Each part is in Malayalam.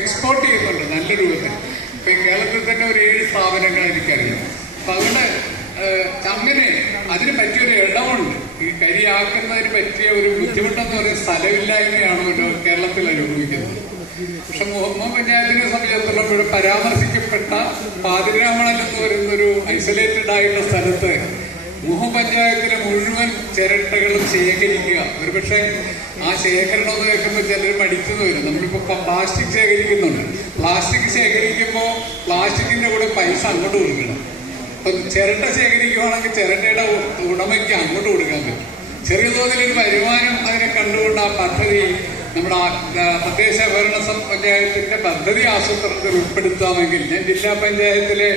എക്സ്പോർട്ട് ചെയ്യുന്നുണ്ട് നല്ല രൂപത്തിൽ. ഇപ്പൊ ഈ കേരളത്തിൽ തന്നെ ഒരു 7 സ്ഥാപനങ്ങൾ എനിക്കറിയാം. അപ്പൊ അതുകൊണ്ട് അങ്ങനെ അതിന് പറ്റിയൊരു ഇടമുണ്ട്. ഈ കരിയാക്കുന്നതിന് പറ്റിയ ഒരു ബുദ്ധിമുട്ടെന്ന് പറയുന്ന സ്ഥലമില്ലായ്മയാണ് കേരളത്തിൽ അനുഭവിക്കുന്നത്. പക്ഷെ മുഹമ്മ പഞ്ചായത്തിനെ സംബന്ധിച്ചിടത്തോളം പരാമർശിക്കപ്പെട്ട പാതിരാമണൽ എന്ന് പറയുന്നൊരു ഐസൊലേറ്റഡ് ആയിട്ടുള്ള സ്ഥലത്ത് മുഹമ്മ പഞ്ചായത്തിലെ മുഴുവൻ ചിരട്ടകളും ശേഖരിക്കുക. ഒരുപക്ഷെ ആ ശേഖരണം എന്ന് കേൾക്കുമ്പോൾ ചിലർ മടിക്കുന്നു വരും. നമ്മളിപ്പോ പ്ലാസ്റ്റിക് ശേഖരിക്കുന്നുണ്ട്. പ്ലാസ്റ്റിക് ശേഖരിക്കുമ്പോൾ പ്ലാസ്റ്റിക്കിന്റെ കൂടെ പൈസ അങ്ങോട്ട് കൊടുക്കണം. അപ്പൊ ചിരട്ട ശേഖരിക്കുവാണെങ്കിൽ ചിരട്ടയുടെ ഉടമയ്ക്ക് അങ്ങോട്ട് കൊടുക്കാൻ പറ്റും. ചെറിയ തോതിലൊരു വരുമാനം അതിനെ കണ്ടുകൊണ്ട് ആ പദ്ധതി നമ്മുടെ തദ്ദേശ ഭരണ പഞ്ചായത്തിന്റെ പദ്ധതി ആസൂത്രണത്തിൽ ഉൾപ്പെടുത്താമെങ്കിൽ, ഞാൻ ജില്ലാ പഞ്ചായത്തിലെ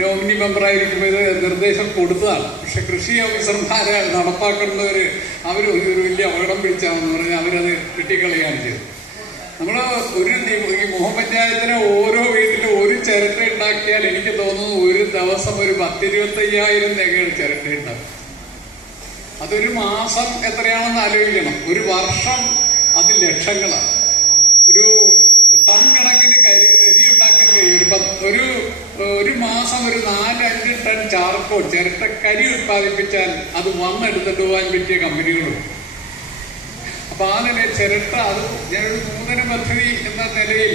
നോമിനി മെമ്പറായിരിക്കുമ്പോൾ ഇത് നിർദ്ദേശം കൊടുത്തതാണ്. പക്ഷെ കൃഷി ഓഫീസർമാരെ നടപ്പാക്കുന്നവര് ഒരു വലിയ അപകടം പിടിച്ചാണെന്ന് പറഞ്ഞാൽ അവരത് വെട്ടിക്കളയാണ് ചെയ്തത്. നമ്മൾ ഈ മുഹമ്മ പഞ്ചായത്തിലെ ഓരോ വീട്ടിലും ഒരു ചിരട്ട ഉണ്ടാക്കിയാൽ എനിക്ക് തോന്നുന്നു ഒരു ദിവസം ഒരു 10-25,000 തികയുടെ ചിരട്ട ഉണ്ടാകും. അതൊരു മാസം എത്രയാണെന്ന് ആലോചിക്കണം. ഒരു വർഷം അത് ലക്ഷങ്ങളാണ്. ഒരു ടൺ കണക്കിന് കരി ഉണ്ടാക്കാൻ കഴിയും. ഒരു മാസം ഒരു 4-5 ടൺ ചാർക്കോൾ ചിരട്ടക്കരി ഉത്പാദിപ്പിച്ചാൽ അത് വന്നെടുത്തിട്ട് പോകാൻ പറ്റിയ കമ്പനികളും. അപ്പൊ ആ നിലയിൽ ചിരട്ട അത് ഞാനൊരു നൂതന പദ്ധതി എന്ന നിലയിൽ